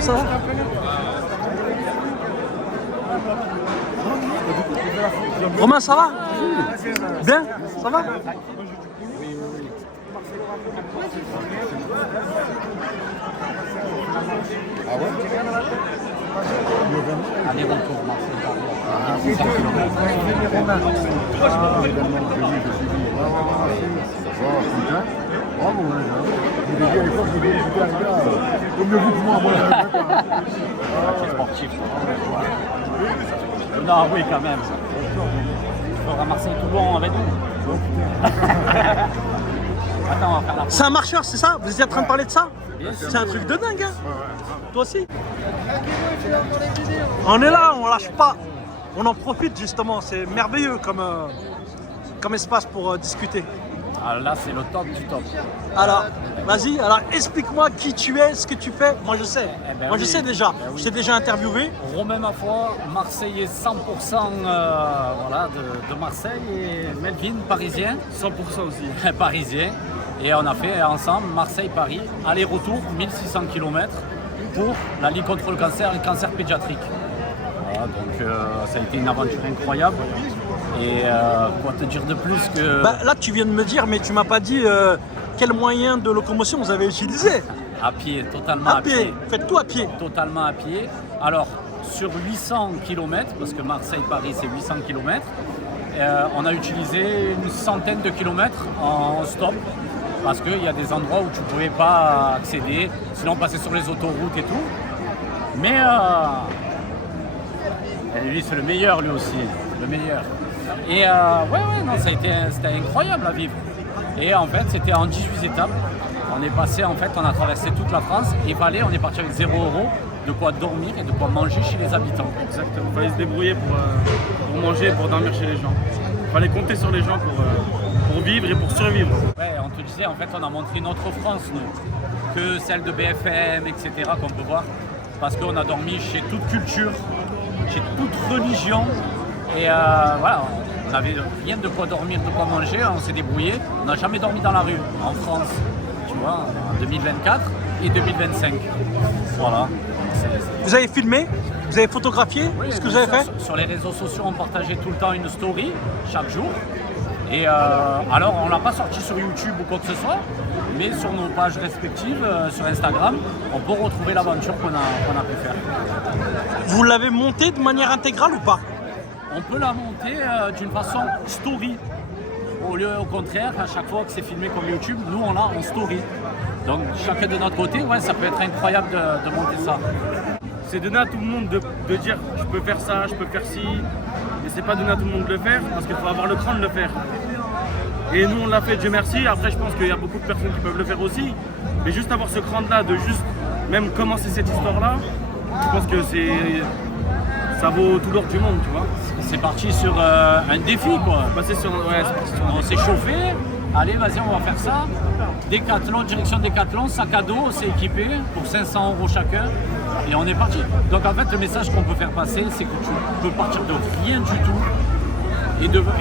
Ça va? Romain, ça va? Bien? Ça va? Ah ouais? Aller-retour, Marseille. Bravo, vous avez dit à l'époque, vous avez dit à un gars, comme le but, moi, C'est sportif. Non, oui, quand même. Il faudra Marseille-Toulon avec nous. Attends, on va faire la C'est un marcheur, c'est ça? Vous étiez en train de parler de ça? Bien sûr. C'est un truc de dingue, hein? Toi aussi? On est là, on lâche pas. On en profite justement, c'est merveilleux comme espace pour discuter. Ah, là, c'est le top du top. Alors, vas-y, alors explique-moi qui tu es, ce que tu fais. Moi je sais. Eh ben Moi je oui. sais déjà. Eh oui. Je t'ai déjà interviewé. Romain Mafoy, Marseillais 100% voilà, de Marseille, et Melvin, parisien. 100% aussi. Parisien. Et on a fait ensemble Marseille-Paris, aller-retour, 1600 km pour la Ligue contre le cancer pédiatrique. Voilà, donc ça a été une aventure incroyable. Et quoi te dire de plus que... Bah, là tu viens de me dire, mais tu m'as pas dit quel moyen de locomotion vous avez utilisé. À pied, totalement À pied. Faites tout à pied. Totalement à pied. Alors, sur 800 km, parce que Marseille-Paris c'est 800 km, on a utilisé une centaine de kilomètres en stop. Parce qu'il y a des endroits où tu ne pouvais pas accéder, sinon on passait sur les autoroutes et tout. Mais lui c'est le meilleur lui aussi, le meilleur. Et ouais, non, c'était incroyable à vivre. Et en fait c'était en 18 étapes. On est passé, en fait, on a traversé toute la France et Valais, on est parti avec 0 €, de quoi dormir et de quoi manger chez les habitants. Exactement. Il fallait se débrouiller pour manger et pour dormir cpeut les gens. Il fallait compter sur les gens pour vivre et pour survivre. Ouais, on te disait, en fait, on a montré notre France, nous, que celle de BFM, etc., qu'on peut voir, parce qu'on a dormi chez toute culture, chez toute religion, et voilà, on n'avait rien de quoi dormir, de quoi manger, on s'est débrouillé, on n'a jamais dormi dans la rue, en France, tu vois, en 2024 et 2025. Voilà. Vous avez filmé? Vous avez photographié ce que vous avez fait? Sur les réseaux sociaux, on partageait tout le temps une story, chaque jour. Et alors, on ne l'a pas sorti sur YouTube ou quoi que ce soit, mais sur nos pages respectives, sur Instagram, on peut retrouver l'aventure qu'on a pu faire. Vous l'avez monté de manière intégrale ou pas? On peut la monter d'une façon story. Au contraire, à chaque fois que c'est filmé comme YouTube, nous on l'a en story. Donc chacun de notre côté, ouais, ça peut être incroyable de monter ça. C'est donner à tout le monde de dire je peux faire ça, je peux faire ci. Mais c'est pas donner à tout le monde de le faire parce qu'il faut avoir le cran de le faire. Et nous on l'a fait, Dieu merci. Après je pense qu'il y a beaucoup de personnes qui peuvent le faire aussi. Mais juste avoir ce cran là de juste même commencer cette histoire là, je pense que ça vaut tout l'or du monde, tu vois. C'est parti sur un défi quoi. Bah, c'est parti sur On s'est chauffé, allez vas-y on va faire ça. Décathlon, direction Décathlon, sac à dos, c'est équipé pour 500 € chacun. Et on est parti. Donc en fait le message qu'on peut faire passer, c'est que tu peux partir de rien du tout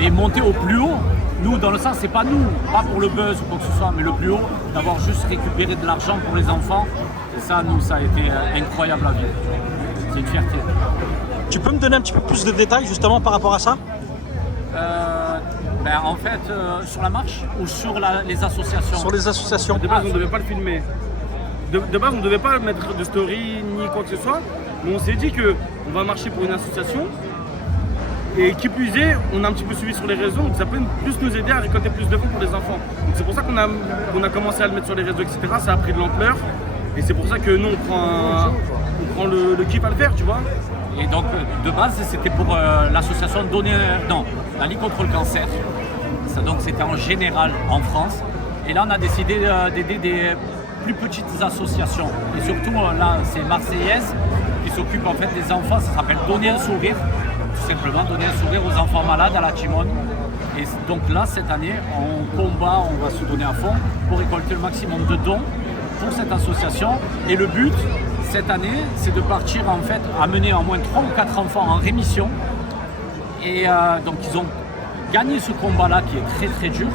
et monter au plus haut. Nous dans le sens, c'est pas nous, pas pour le buzz ou quoi que ce soit, mais le plus haut, d'avoir juste récupéré de l'argent pour les enfants. Et ça, nous, ça a été incroyable à vivre. C'est une fierté. Tu peux me donner un petit peu plus de détails justement par rapport à ça? En fait, sur la marche ou sur les associations? Sur les associations. De base, on ne devait pas le filmer. De base, on ne devait pas mettre de story ni quoi que ce soit. Mais on s'est dit qu'on va marcher pour une association. Et qui plus est, on a un petit peu suivi sur les réseaux. Donc ça peut plus nous aider à récolter plus de fonds pour les enfants. Donc c'est pour ça qu'on a commencé à le mettre sur les réseaux, etc. Ça a pris de l'ampleur. Et c'est pour ça que nous, on prend le kiff à le faire, tu vois. Et donc, de base, c'était pour l'association la Ligue contre le cancer. Ça, donc, c'était en général en France. Et là, on a décidé d'aider des plus petites associations. Et surtout, là, c'est Marseillaise qui s'occupe en fait des enfants. Ça s'appelle Donner un sourire. Tout simplement, donner un sourire aux enfants malades à la Timone. Et donc là, cette année, on combat, on va se donner à fond pour récolter le maximum de dons pour cette association. Et le but, cette année, c'est de partir en fait, amener au moins 3 ou 4 enfants en rémission. Et donc ils ont gagné ce combat-là qui est très très dur.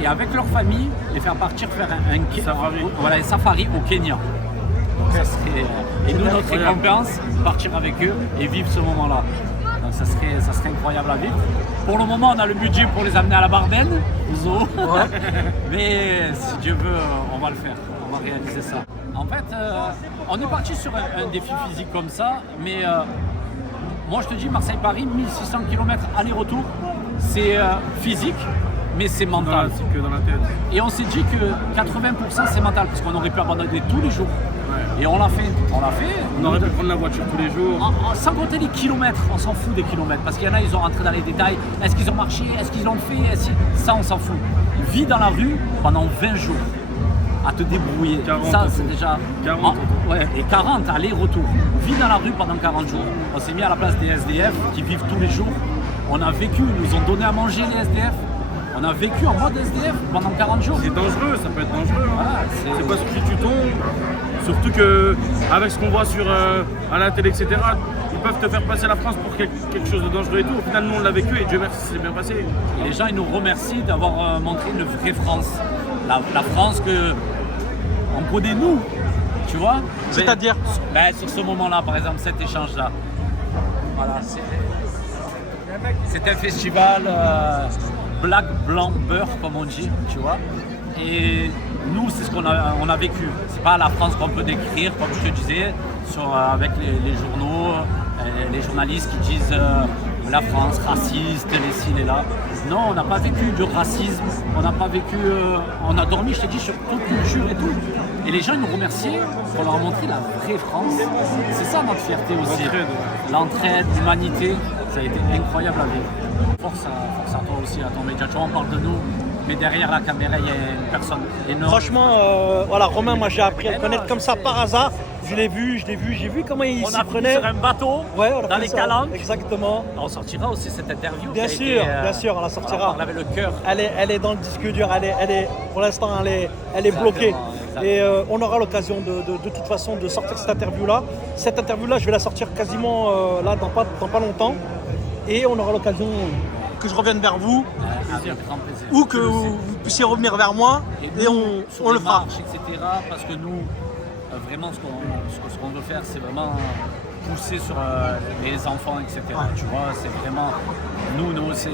Et avec leur famille, les faire partir faire un safari au Kenya. Ça serait, et nous, notre récompense, partir avec eux et vivre ce moment-là. Donc ça serait incroyable à vivre. Pour le moment, on a le budget pour les amener à la Bardenne, au zoo. Mais si Dieu veut, on va le faire. On va réaliser ça. En fait, on est parti sur un défi physique comme ça, mais moi je te dis, Marseille-Paris, 1600 km aller-retour, c'est physique, mais c'est mental. C'est que dans la tête. Et on s'est dit que 80% c'est mental, parce qu'on aurait pu abandonner tous les jours. Et on l'a fait. On aurait pu prendre la voiture tous les jours. Sans compter les kilomètres, on s'en fout des kilomètres, parce qu'il y en a, ils ont rentré dans les détails. Est-ce qu'ils ont marché? Est-ce qu'ils l'ont fait? Ça, on s'en fout. Vis dans la rue pendant 20 jours, à te débrouiller. 40 ça, c'est déjà... 40 ouais, et 40 aller-retour. Vis dans la rue pendant 40 jours. On s'est mis à la place des SDF qui vivent tous les jours. On a vécu, ils nous ont donné à manger les SDF. On a vécu en mode SDF pendant 40 jours. C'est dangereux, ça peut être dangereux. Hein. Voilà, c'est pas sur qui tu tombes. Surtout qu'avec ce qu'on voit à la télé, etc., ils peuvent te faire passer la France pour quelque chose de dangereux et tout. Au final, nous, on l'a vécu et Dieu merci, c'est bien passé. Et les gens, ils nous remercient d'avoir montré une vraie France. La France que on connaît nous, tu vois. C'est-à-dire sur ce moment-là, par exemple, cet échange-là. Voilà, c'est un festival black, blanc, beurre, comme on dit, tu vois. Et nous, c'est ce qu'on a vécu. C'est pas la France qu'on peut décrire, comme je te disais, avec les journaux, les journalistes qui disent la France raciste, les ci, les là. Non, on n'a pas vécu de racisme, on n'a pas vécu... on a dormi, je t'ai dit, sur toute culture et tout. Et les gens ils nous remerciaient pour leur montrer la vraie France. C'est ça notre fierté aussi. L'entraide, l'humanité, ça a été incroyable à vivre. Force à toi aussi, à ton média. Tu vois, on parle de nous, mais derrière la caméra, il y a une personne énorme. Franchement, voilà, Romain, moi j'ai appris à le connaître comme ça par hasard. Je l'ai vu, j'ai vu comment il s'y prenait. Sur un bateau, ouais, on a dans fait les ça. calanques. Exactement. On sortira aussi cette interview. Bien sûr, on la sortira. On avait le cœur. Elle est dans le disque dur, pour l'instant, elle est bloquée. Exactement. Et on aura l'occasion de toute façon de sortir cette interview-là. Cette interview-là, je vais la sortir quasiment là dans pas longtemps. Et on aura l'occasion que je revienne vers vous Avec grand plaisir. ou que vous puissiez revenir vers moi et sur on le les fera. marches, etc. Parce que nous, vraiment, ce qu'on veut faire, c'est vraiment pousser sur les enfants, etc. Tu vois, c'est vraiment nous, c'est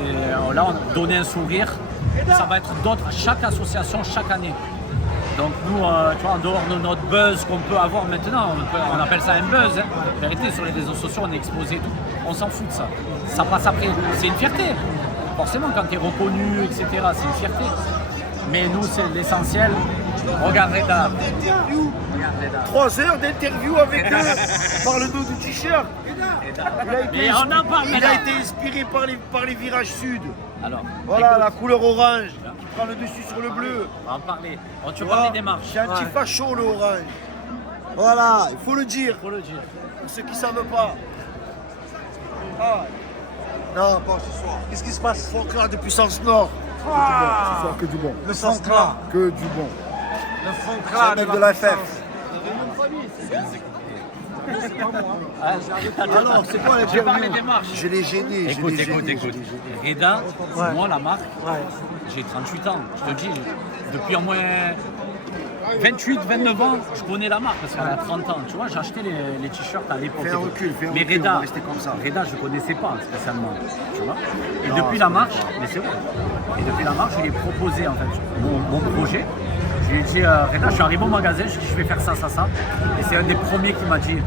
là, on donner un sourire. Ça va être d'autres, chaque association, chaque année. Donc nous, tu vois, en dehors de notre buzz qu'on peut avoir maintenant, on appelle ça un buzz. Hein. En vérité, sur les réseaux sociaux, on est exposé et tout. On s'en fout de ça. Ça passe après. C'est une fierté. Forcément, quand tu es reconnu, etc., c'est une fierté. Mais nous, c'est l'essentiel. Regarde Reda. 3 heures d'interview avec eux par le dos du t-shirt. Mais on en parle Il a maintenant. été inspiré par les virages sud. Alors, Voilà, écoute, la couleur orange qui prend le dessus sur le bleu. on va en parler. Tu Tu veux parler vois, des marches. c'est anti-facho le orange. Voilà, il faut le dire Faut le dire. pour ceux qui ne savent pas. Ah. Non, pas ce soir. Qu'est-ce qui se passe? Folklore de puissance nord. Ce soir, que du bon. Le Folklore. Que du bon. Le C'est Folklore un mec de la FF. Alors, c'est quoi J'ai parlé des l'interview? marches. Je l'ai gêné. Écoute. Reda, Ouais. moi, la marque, Ouais. j'ai 38 ans. Je te dis, depuis au moins 28, 29 ans, je connais la marque parce qu'elle a 30 ans. Tu vois, j'ai acheté les t-shirts à l'époque. Fais un recul, Mais on Reda, va rester comme ça. Reda, je ne connaissais pas spécialement. Tu vois. Et depuis la marche, mais c'est vrai. Et depuis la marche, je lui ai proposé en fait mon projet. Je lui ai dit, Reda, je suis arrivé au magasin, je lui ai dit, je vais faire ça. Et c'est un des premiers qui m'a dit,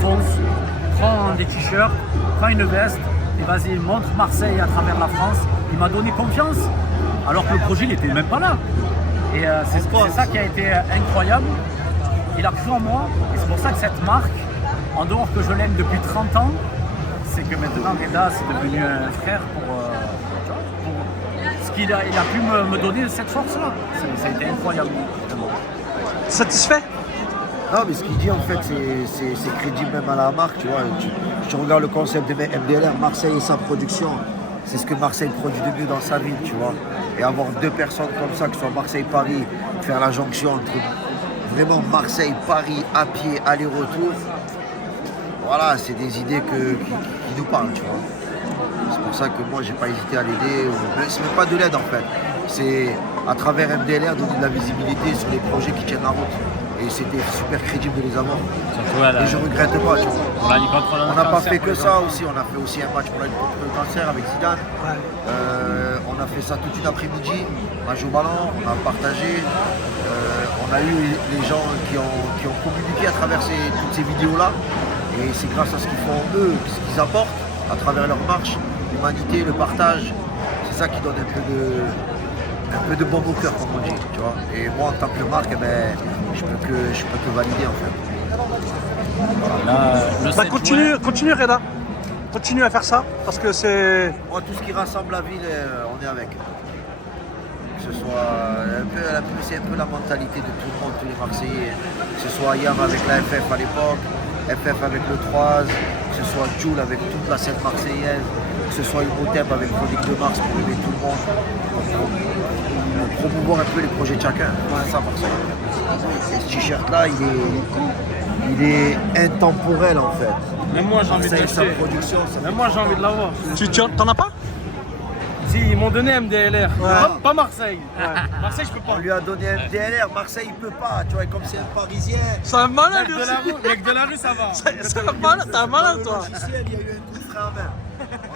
fonce, prends des t-shirts, prends une veste et vas-y, montre Marseille à travers la France. Il m'a donné confiance alors que le projet n'était même pas là. Et c'est ça qui a été incroyable. Il a cru en moi et c'est pour ça que cette marque, en dehors que je l'aime depuis 30 ans, c'est que maintenant Reda c'est devenu un frère pour ce qu'il a, il a pu me donner cette force-là. Ça a été incroyable. Vraiment. Satisfait? Non, mais ce qu'il dit en fait, c'est crédible même à la marque, tu vois. Tu regardes le concept de MDLR, Marseille et sa production, c'est ce que Marseille produit de mieux dans sa ville, tu vois. Et avoir 2 personnes comme ça, que ce soit Marseille-Paris, faire la jonction entre vraiment Marseille-Paris à pied, aller-retour, voilà, c'est des idées qui nous parlent, tu vois. C'est pour ça que moi, j'ai pas hésité à l'aider. C'est même pas de l'aide en fait. C'est à travers MDLR donner de la visibilité sur les projets qui tiennent la route. Et c'était super crédible de les avoir. Surtout, là, Et je regrette pas. Tu vois. pour la lutte contre le On n'a pas cancer, fait pour que les ça enfants. aussi, on a fait aussi un match pour la lutte contre le cancer avec Zidane. On a fait ça toute une après-midi, on a joué au ballon, on a partagé. On a eu les gens qui ont communiqué à travers toutes ces vidéos-là. Et c'est grâce à ce qu'ils font eux, ce qu'ils apportent à travers leur marche, l'humanité, le partage. C'est ça qui donne un peu de bon au cœur, comme on dit. Tu vois. Et moi, en tant que marque, eh ben, je peux que valider en fait. Là, le 7 continue Reda. Continue à faire ça parce que c'est. Moi, tout ce qui rassemble la ville, on est avec. Que ce soit c'est un peu la mentalité de tout le monde, tous les Marseillais. Que ce soit Yam avec la FF à l'époque, FF avec le 3, que ce soit Jules avec toute la scène marseillaise, que ce soit Imhotep avec Chronique de Mars pour aider tout le monde. Pour promouvoir un peu les projets de chacun. C'est ça Marseille. Et ce t-shirt-là, il est intemporel en fait. Même moi, j'ai envie de Sa l'acheter. production, Même moi, j'ai envie de l'avoir. T'en as pas? Si, ils m'ont donné MDLR. Ouais. Pas Marseille. Marseille, je peux pas. on lui a donné un DLR, Marseille il peut pas, tu vois, comme c'est un Parisien. C'est un malade Mec lui de la aussi. rue, mec de la rue, ça va. C'est un malade, t'es un malade Dans toi. le logiciel, il y a eu un coup de frein à main.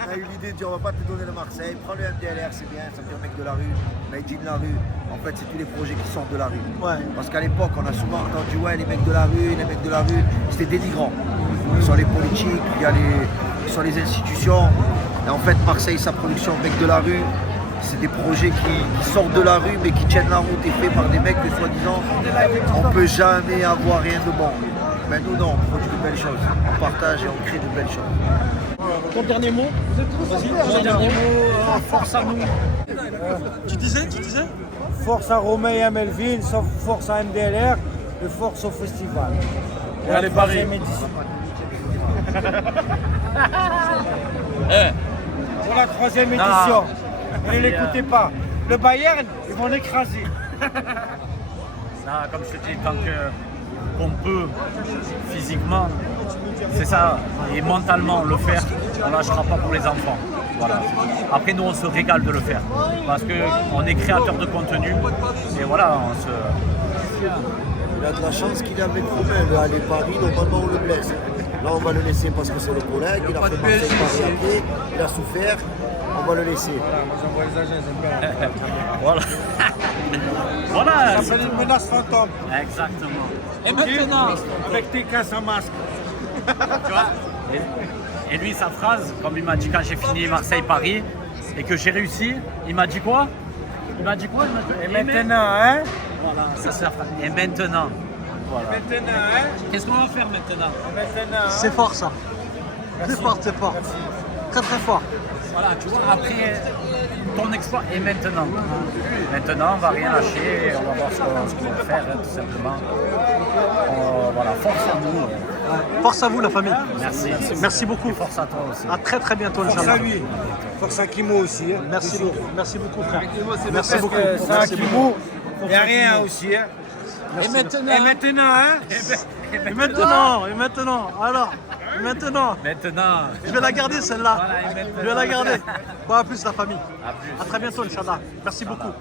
On a eu l'idée de dire on va pas te donner le Marseille, prends le MDLR, c'est bien, ça veut dire mec de la rue, made in la rue. En fait, c'est tous les projets qui sortent de la rue. Ouais. Parce qu'à l'époque, on a souvent entendu ouais, les mecs de la rue, c'était dénigrant. Sur les politiques, sur les institutions. Et en fait, Marseille, sa production mec de la rue, c'est des projets qui sortent de la rue mais qui tiennent la route et faits par des mecs que soi-disant on peut jamais avoir rien de bon. Mais nous non, on produit de belles choses, on partage et on crée de belles choses. Ton dernier mot? Vas-y, ton dernier mot. Force à nous. Tu disais? Force à Romain et à Melville, force à MDLR et force au festival. Et allez, Paris. Troisième édition. Pour la troisième édition. Ne l'écoutez pas. Le Bayern, ils vont l'écraser. Ça, comme je te dis, tant qu'on peut physiquement, c'est ça, et mentalement le faire, on ne lâchera pas pour les enfants. Voilà. Après nous on se régale de le faire parce qu'on est créateur de contenu et voilà, Il a de la chance qu'il est avec Romain, le aller Paris, normalement on le blesse. Là on va le laisser parce que c'est le collègue, il a fait Marseille Paris, il a souffert, on va le laisser. voilà. Voilà. Ça fait une menace fantôme. Exactement. Et maintenant, Avec tes cas sans masque. tu vois, et lui sa phrase, comme il m'a dit quand j'ai fini Marseille-Paris et que j'ai réussi, il m'a dit quoi? Il m'a dit quoi? Et maintenant, hein? Voilà, ça c'est la phrase. Et maintenant. Voilà. Maintenant, hein? Qu'est-ce qu'on va faire maintenant? Maintenant, hein? C'est fort ça. C'est fort, c'est fort. Très très fort. Voilà, tu vois, après ton exploit et maintenant. Maintenant, on va rien lâcher, on va voir ce qu'on va faire, tout simplement. Voilà, force à nous. Force à vous la famille. Merci. Merci beaucoup. Et force à toi aussi. À très très bientôt Force à Inch'Allah. lui. Force à Kimo aussi. Hein? Merci beaucoup frère. Merci beaucoup. Sans Merci beaucoup. Kimo, il n'y a rien aussi. Hein? Et maintenant, Et maintenant, hein? Et maintenant, alors, et maintenant, je vais la garder celle-là. Voilà, et maintenant. Je vais la garder. Bon, à plus la famille. À plus. À très bientôt Inch'Allah. Merci beaucoup.